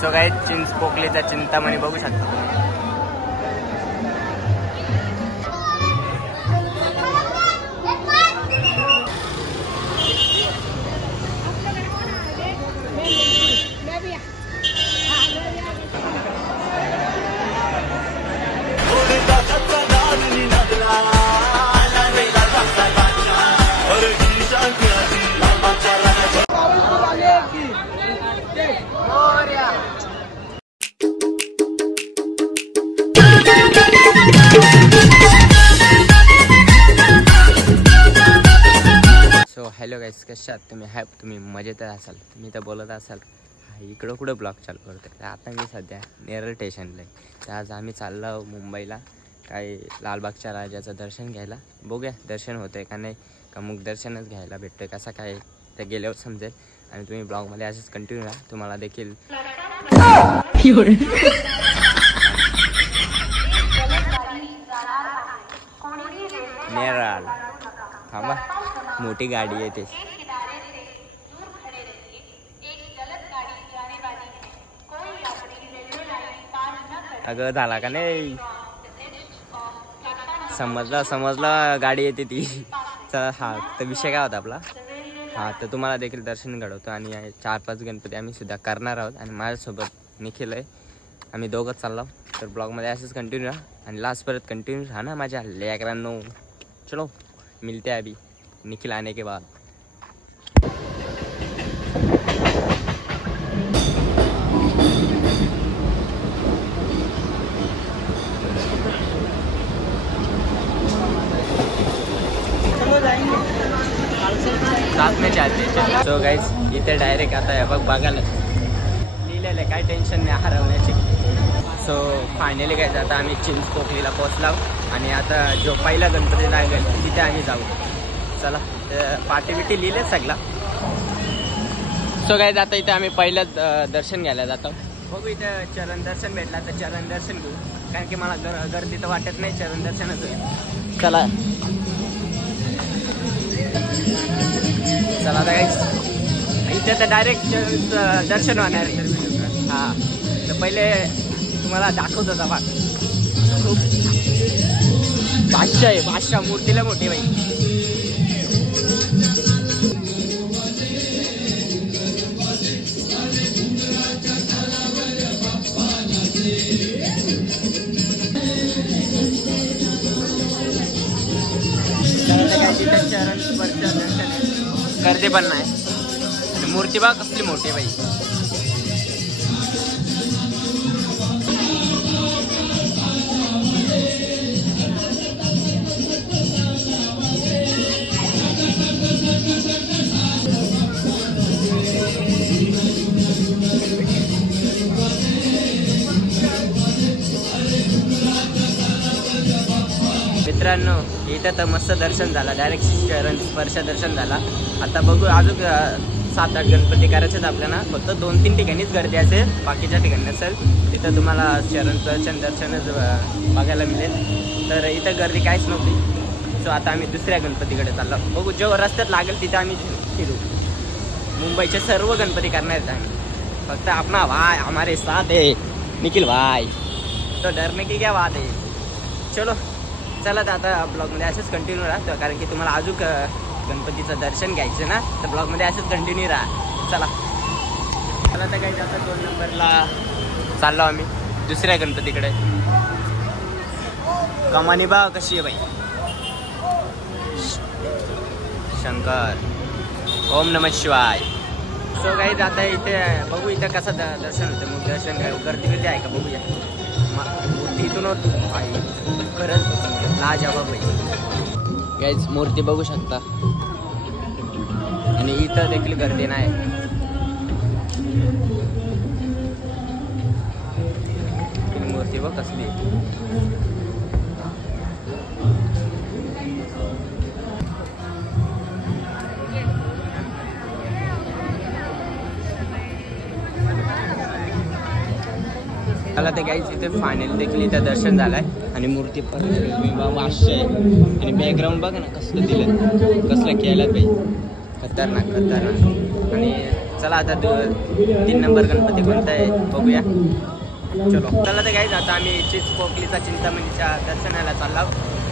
So काही चिंचपोकलीचा चिंतामणी बघू शकता. सो हॅलो गाईस, कशा आहात तुम्ही? तुम्ही मजेत असाल. तुम्ही तर बोलत असाल इकडं कुठं ब्लॉग चालू करतो. तर आता मी सध्या नेरळ स्टेशनला आहे. तर आज आम्ही चाललो मुंबईला काय लालबागच्या राजाचं दर्शन घ्यायला. बघूया दर्शन होतंय का नाही, का मुख दर्शनच घ्यायला भेटतंय कसं काय ते गेल्यावर समजेल. आणि तुम्ही ब्लॉगमध्ये असंच कंटिन्यू राहा, तुम्हाला देखील नेरळ थांबा, मोठी गाडी आहे ते. अगं झाला का नाही, समजलं गाडी येते ती. तर हा तर विषय काय होता आपला. हा तर तुम्हाला देखील दर्शन घडवतो. आणि 4-5 गणपती आम्ही सुद्धा करणार आहोत. आणि माझ्यासोबत निखिल आहे, आम्ही दोघंच चाललो. तर ब्लॉगमध्ये असंच कंटिन्यू राहा आणि लास्ट परत कंटिन्यू राहा ना माझ्या लेकरांनो. चलो मिलते हैं अभी निखिल आने के बाद. साथ में जाते हैं. सो गाइस इथे डायरेक्ट आता आहे बघ बघायला लिहिलेलं आहे, काय टेन्शन नाही हरवण्याची. सो फायनली काय आता आम्ही चिंचपोकलीला पोहोचलो. आणि आता जो पहिला गणपती लागेल तिथे आम्ही जाऊ. चला पाटी बिटी लिहिले सगळा. सो गाइस आता इथे आम्ही पहिलंच दर्शन घ्यायला जातो. बघू इथं चरण दर्शन भेटला तर चरण दर्शन घेऊ, कारण की मला गर्दी तर वाटत नाही, चरण दर्शनच होईल. चला चला आता गाइस इथे तर डायरेक्ट दर्शन होणार आहे. हा तर पहिले तुम्हाला दाखवतो आता भाग. खूप बादशाह आहे, बादशाह मूर्तीला मोठी बाई. चरण स्पर्श दर्शन गर्दी पण नाही. आणि मूर्ती बघ कसली मोठी बाई. मित्रांनो इथं तर मस्त दर्शन झालं, डायरेक्ट चरण स्पर्श दर्शन झाला. आता बघू अजून 7-8 गणपती करायचेच आपल्याला. फक्त 2-3 ठिकाणीच गर्दी असेल, बाकीच्या ठिकाणी नसेल. तिथं तुम्हाला चरण दर्शनच बघायला मिळेल. तर इथं गर्दी काहीच नव्हती. सो आता आम्ही दुसऱ्या गणपतीकडे चाललो. बघू जो रस्त्यात लागेल तिथं आम्ही फिरू. मुंबईचे सर्व गणपती करणार आहेत आम्ही. फक्त अपना भाई हमारे साथ है निखिल भाई, तो डरने की क्या बात है. चलो चला तर आता ब्लॉगमध्ये असंच कंटिन्यू राहा, कारण की तुम्हाला अजून गणपतीचं दर्शन घ्यायचं ना, तर ब्लॉगमध्ये असंच कंटिन्यू राहा. चला चला तर काही आता 2 नंबरला चाललो आम्ही दुसऱ्या गणपतीकडे. कमानी बा कशी आहे बाई. शंकर ओम नमः शिवाय. सो काही आता इथे बघू इथं कसं दर्शन होतं. मग दर्शन गर्दी किती आहे का बघूया. मूर्ती इथून खरंच लाजवाब बाई. गाईज मूर्ती बघू शकता. आणि इथं देखील गर्दी नाही. मूर्ती बघ कसली. मला ते गाईज इथे फायनल देखील इथं दर्शन झालंय आणि मूर्ती वाशय आणि बॅकग्राऊंड बघा ना कसलं दिलं, कसलं केलं काही खतरनाक खतरनाक. आणि चला आता 3 नंबर गणपती कोणता आहे बघूया. चलो चला ते गाईज आता आम्ही पोकलीचा चिंतामणीच्या दर्शनाला चाललो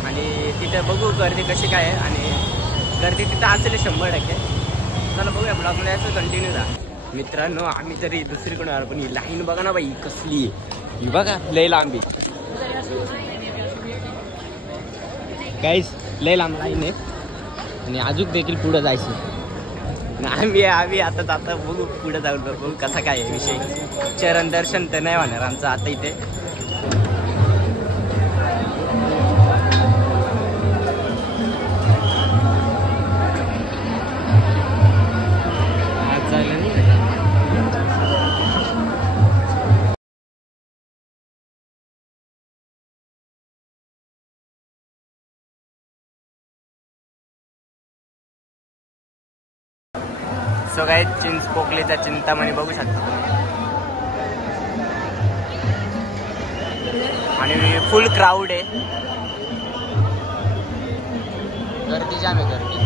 आणि तिथे बघू गर्दी कशी काय आहे. आणि गर्दी तिथं असेल 100%. चला बघूया ब्लॉगमध्ये असं कंटिन्यू राहा. मित्रांनो आम्ही तरी दुसरीकडून आलो पण ही लाईन बघा ना बाई कसली आहे, ही बघा लय लांबी गाईज, लय लांब लाईन आहे आणि अजून देखील पुढं जायचं. आम्ही आता जाता बघू पुढे जाऊन बघू कसा काय आहे विषय. चरण दर्शन तर नाही होणार आमचं आता इथे. सो गाईज पोकलीचा चिंतामणी बघू शकता आणि फुल क्राऊड आहे, गर्दी जाम आहे गर्दी.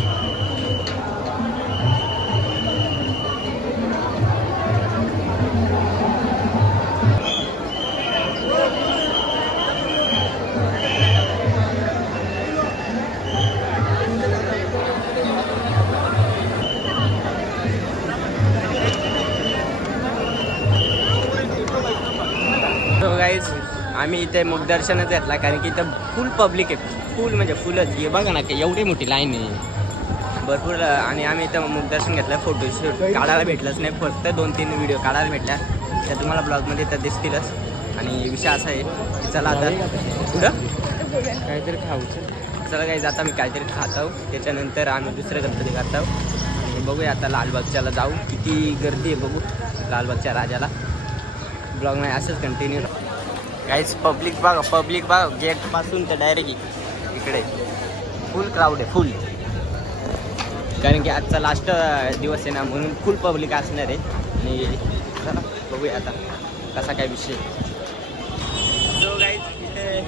गाईज आम्ही इथे मुखदर्शनच घेतला कारण की इथं फुल पब्लिक आहे, फुल म्हणजे फुलच. हे बघा ना की एवढी मोठी लाईन आहे भरपूर. आणि आम्ही इथं मुखदर्शन घेतलं, फोटोशूट काढायला भेटलंच नाही, फक्त 2-3 व्हिडिओ काढायला भेटल्या त्या तुम्हाला ब्लॉगमध्ये तर दिसतीलच. आणि विषय असा आहे की चला आता पुढं काहीतरी खाऊ. चला गाईज आता मी काहीतरी खात आहो, त्याच्यानंतर आम्ही दुसरं गणपती करत आहो आणि बघूया आता लालबागच्याला जाऊ. किती गर्दी आहे बघू लालबागच्या राजाला. ब्लॉग नाही असंच कंटिन्यू गाईज. पब्लिक बघा गेट पासून तर डायरेक्ट इकडे फुल क्राऊड आहे फुल, कारण की आजचा लास्ट दिवस आहे ना म्हणून फुल पब्लिक असणार आहे. आणि चला बघूया आता कसा काय विषय. सो गाईज इथे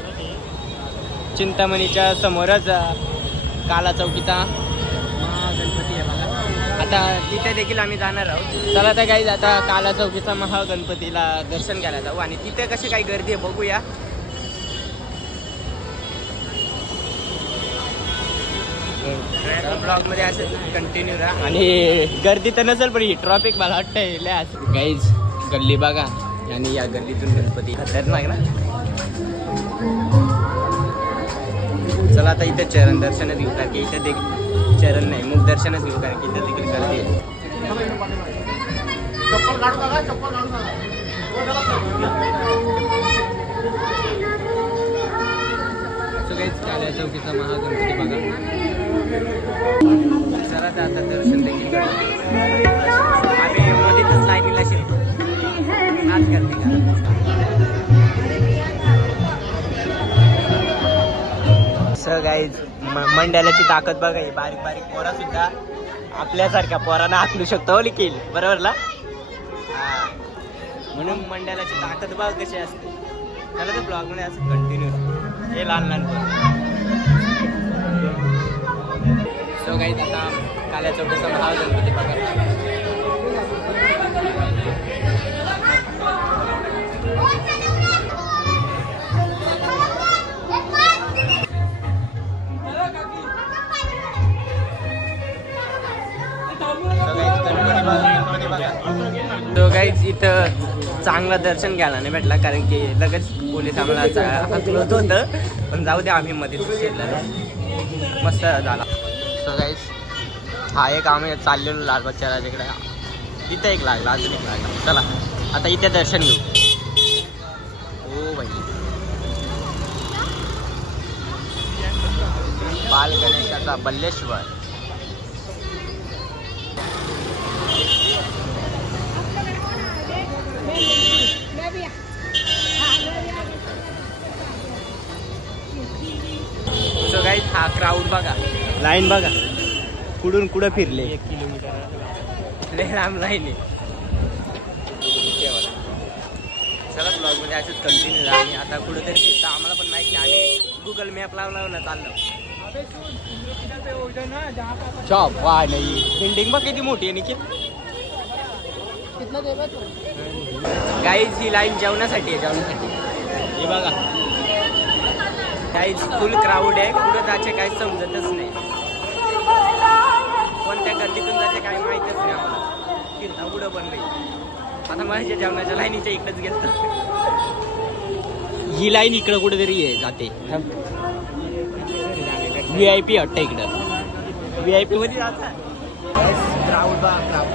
चिंतामणीच्या समोरच काला चौकीचा महागणपती आहे बघा. आता तिथे देखील आम्ही जाणार आहोत. चला तर गाईज आता काला चौकीचा महागणपतीला दर्शन घ्यायला जाऊ आणि तिथे कशी काही गर्दी आहे बघूया. ब्लॉग मध्ये असं कंटिन्यू राहा. आणि गर्दी तर नसेल पण ही ट्रॉफिक मला वाटतंय गाईज. गल्ली बघा आणि या गल्लीतून गणपती खतरनाक ना. चला आता इथे चरण दर्शनच घेऊ कारण की इथे देखील चरण नाही मुख दर्शनच घेऊ कारण की इथे देखील गर्दी आहे. काल्या चौकीचा महागणपती बघा. चला तर आता दर्शन देखील करू. आम्ही मध्येच लाईनीला शिरतो नाच करते का. सो गाईज मंडळाची ताकद बघा. ही बारीक बारीक पोरा सुद्धा आपल्यासारख्या पोरांना आखलू शकतो लिखील बरोबर ना. हा म्हणून मंडळाची ताकद बघ कशी असते. त्याला ते ब्लॉग मध्ये असं कंटिन्यू हे लहान लहान पोरं. सो गाईज आता काल्या चौकीचा महागणपती बघा. तो गाईज इथं चांगलं दर्शन घ्यायला नाही भेटला कारण की लगेच पोलीस आम्हाला हाकलत होतं पण जाऊ दे आम्ही मध्ये शिरलेलो मस्त झाला. सो गाईज हा एक आम्ही चाललेलो लालबागच्या राजाकडे. तिथे एक लागला अजून एक लागला. चला आता इथे दर्शन घेऊ. हो भाई बाल गणेशाचा बल्लेश्वर. सो गाईज हा क्राऊड बघा, लाईन बघा कुठून कुठं फिरले. 1 किलोमीटर लय लांब लाईन आहे. चला ब्लॉगमध्ये असेच कंटिन्यू झाला. आणि आता कुठेतरी फिरता आम्हाला पण माहिती नाही, आम्ही गुगल मॅप लावून चाललो. शॉप वा नाही बिल्डिंग बघ किती मोठी आहे निखिल. गाईज ही लाईन जेवणासाठी आहे, जेवणासाठी. हे बघा गाईज फुल क्राऊड आहे, कुठं जायचे काही समजतच नाही, कोणत्या गल्लीतून जायचे काही माहितच नाही आम्हाला. फिरता कुठं पण नाही. आता माझ्या जेवणाच्या लाईनीच्या इकडेच गेलो. ही लाईन इकडं कुठेतरी आहे जाते. VIP वाटतं इकडं, VIP मध्ये जाता. क्राऊड बा क्राऊड.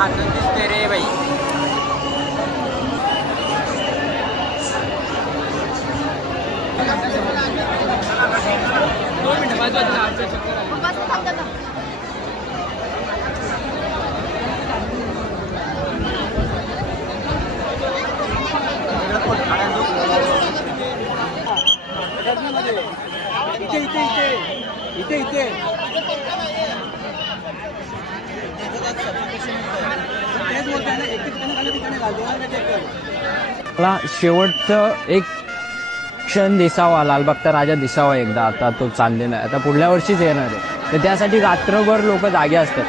आता दिसते रे बाई. इथे मला शेवटचं एक क्षण दिसावा, लालबागचा राजा दिसावा एकदा. आता तो चाललेला आहे, आता पुढल्या वर्षीच येणार आहे, तर त्यासाठी रात्रभर लोक जागे असतात.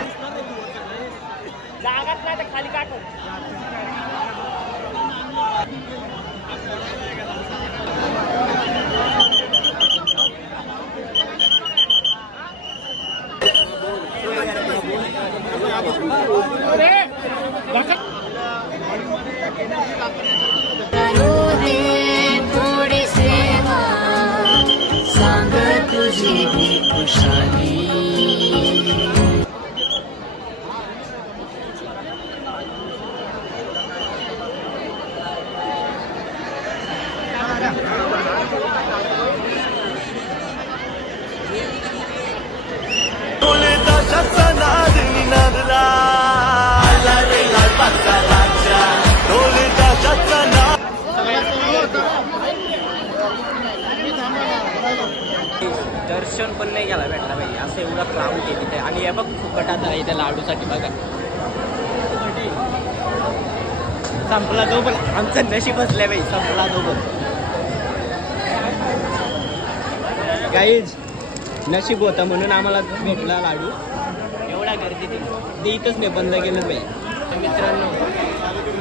दर्शन पण नाही गेला भेटला भाई, असं एवढा क्राऊड आहे तिथे. आणि हे बघ फुकट आता इथे लाडूसाठी बघा. संपला तो पण, आमचं नशीब बसलंय भाई, संपला तो पण. गाईज नशीब होता म्हणून आम्हाला भेटला लाडू. एवढा गर्दी ते इथंच मी बंद केलं भाई. मित्रांनो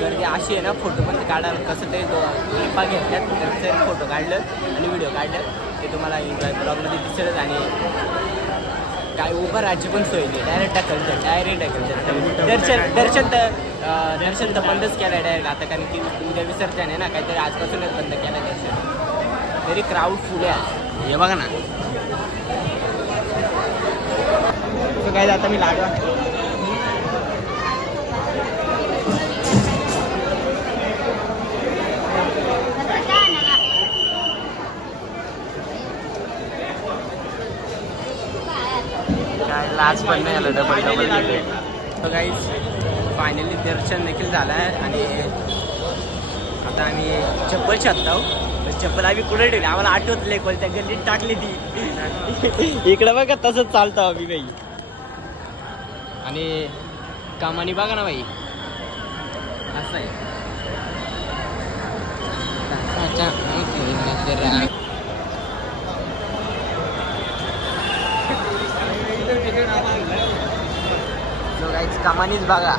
गर्दी अशी आहे ना, फोटो पण काढायला कसं तरी क्लिपा घेतल्यात, तर फोटो काढलं आणि व्हिडिओ काढलं ते तुम्हाला ब्लॉगमध्ये दिसेलच. आणि काय उभं राहायची पण सोय नाही, डायरेक्ट ढकलतं. दर्शन तर बंदच केलं आहे डायरेक्ट आता, कारण की उद्या विसर्जन आहे ना, काहीतरी आजपासूनच बंद केलं आहे दर्शन. तरी क्राऊड फुल आहे, हे बघा ना. काय आता मी लाडू लास्ट पण नाही आलं, डबल गाईज फायनली दर्शन देखील झालं आहे. आणि आता आम्ही चप्पल शोधत आहोत. चप्पल आम्ही कुठे ठेवली आम्हाला आठवत नाही, कोणत्या गल्लीत टाकली ती. इकडं बघा तसंच चालतं आम्ही बाई. आणि कामानी बघा ना बाई, असं आहे. कामानीच बघा.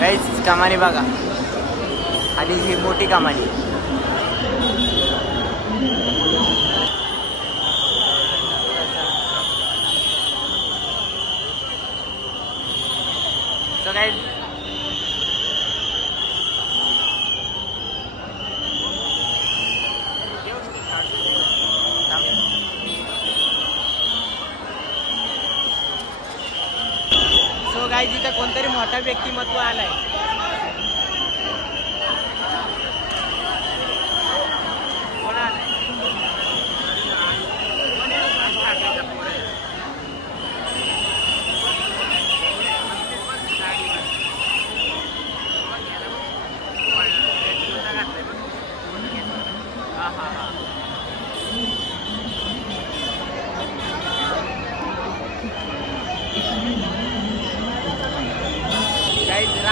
काहीच कामानी बघा. आणि ही मोठी कामानी. So guys, इथं कोणतरी मोठा व्यक्तिमत्व आलाय.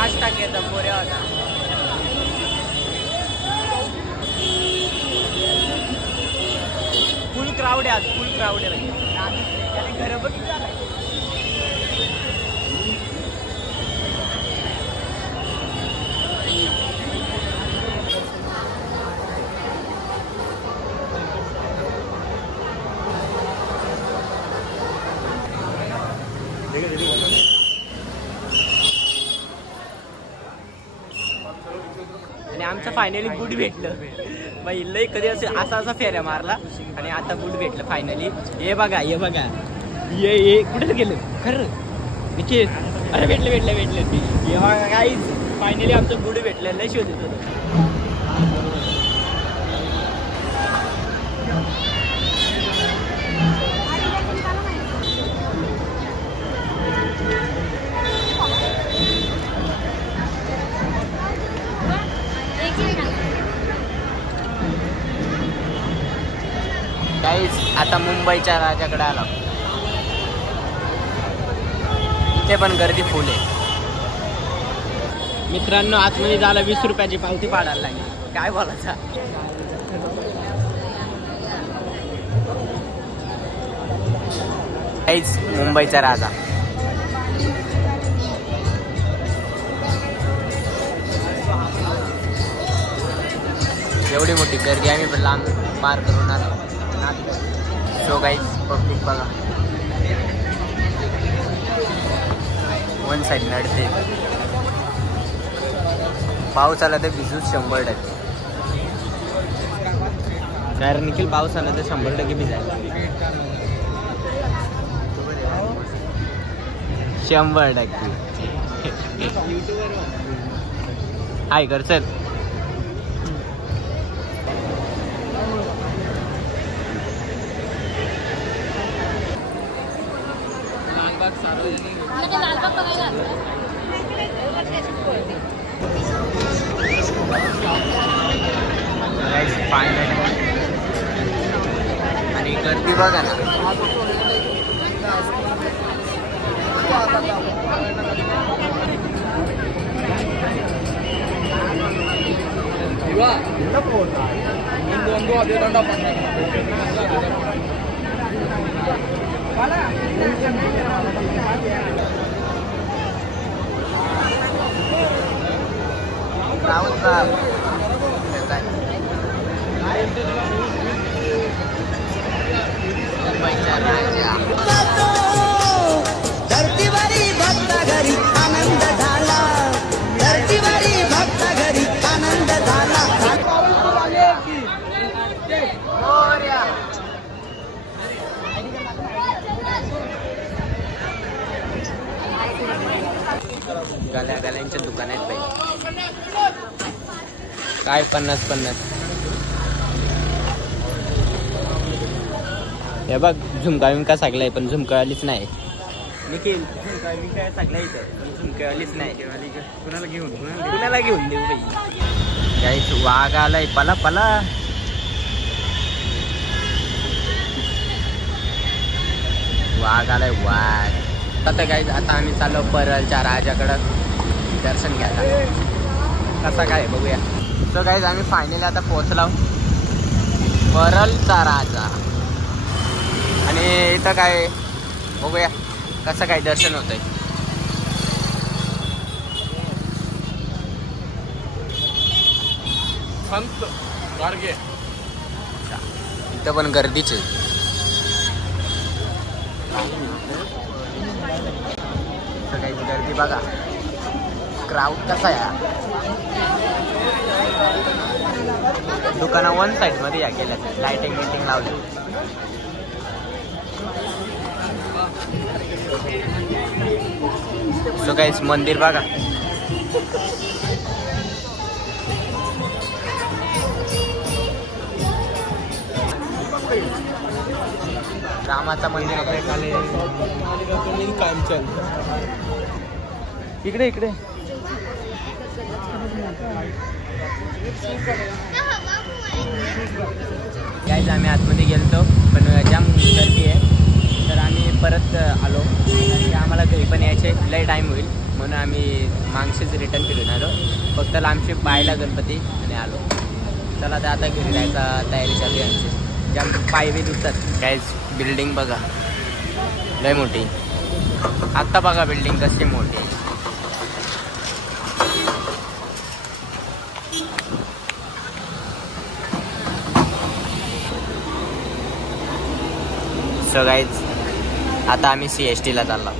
नाश्ता केला पोऱ्या होता. फुल क्राऊड आहे आज, फुल क्राऊड आहे. घर बघितलं आणि आमचं फायनली बूट भेटलं. बाई लय कधी असा फेऱ्या मारला आणि आता बूट भेटलं फायनली. हे बघा ये कुठे गेलं खरं निखिल. अरे भेटलं हे बघा काहीच फायनली आमचं बूट भेटलं. लय शोधत होतो. आता मुंबईच्या राजाकडे आला. इथे पण गर्दी फुल आहे मित्रांनो. आतमध्ये झाला 20 रुपयाची पावती पाडायला लागली. काय बोलायचं. काहीच मुंबईचा राजा. एवढी मोठी गर्दी आम्ही पण लांब पार करून आलो. सो गाईज पब्लिक बघा वन साईड नडते. पाऊस आला तर भिजूच 100%. कारण निखिल पाऊस आला तर 100% भिजायला 100%. हाय कर चल. आणि गर्दी बघा ना. धरतीवरी भक्ता घरी आनंद झाला. धरतीवरी भक्ता घरी आनंद झाला. गल्यांच्या दुकान आहेत बाई. काय 50-50. हे बघ झुमका विमका सगळाय पण झुमकावालीच नाही. निखिल झुमका विमका सगळा इथं पण झुमकावालीच नाही. कुणाला घेऊन देऊ बाई. काहीच वाघ आलाय. पला वाघ आलाय वाघ. आता गाईज आता आम्ही चाललो परळच्या राजाकडं दर्शन घ्यायला. कसा काय बघूया. तर गाईज आम्ही फायनली आता पोहोचलो परळचा राजा. आणि इथं काय बघूया कसं काय दर्शन होतंय. संत गाडगे. इथं पण गर्दीच आहे. गर्दी बघा. क्राऊड कसा आहे. दुकाना वन साईड मध्ये या गेल्या. लाइटिंग लावली. सो गाईस मंदिर बघा. रामाचा मंदिर आहे. कांचन इकडे गाईज आम्ही आतमध्ये गेलतो पण जाम गर्दी आहे. तर आम्ही परत आलो. आम्हाला घरी पण यायचे लय टाईम होईल म्हणून आम्ही मागशीच रिटर्न फिरून आलो. फक्त लांबशी पाहायला गणपती आणि आलो. चला तर आता घरी जायचा तयारी चालू आहे आमची. ज्या पाय बी दुखतात. काहीच बिल्डिंग बघा लय मोठी. आत्ता बघा बिल्डिंग कशी मोठी आहे. सो गाईज आता आम्ही CST ला चाललो.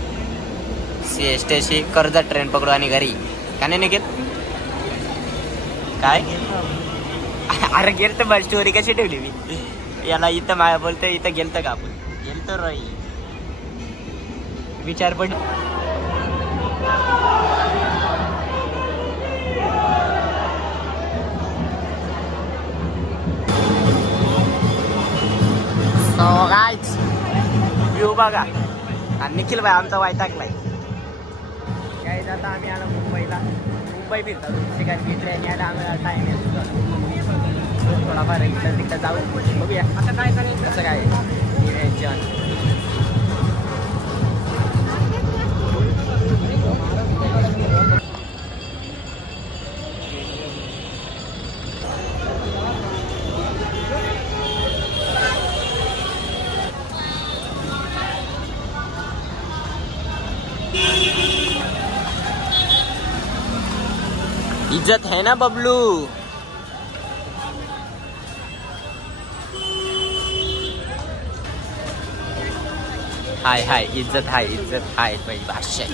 CST अशी कर्जत ट्रेन पकडू आणि घरी. का नाही निघेल काय अरे गेल तर बस स्टोरी कशी ठेवली मी. याला इथं माया बोलतोय इथं गेलतं का आपण. गेलतो राई विचार पण. सो गाईज व्ह्यू बघा. आणि निखिल भाई आमचा वैतागलाय. गाईज आता आम्ही आलो मुंबईला. मुंबई फिरतो कारण की ट्रेन यायला आम्हाला टाईम येतो. थोडाफार इकडं तिकडं जाऊ बघूया आता काय करायचं कसं काय जेवण. इज्जत है ना बबलू. हाय हाय इज्जत हाय भाई भाषा.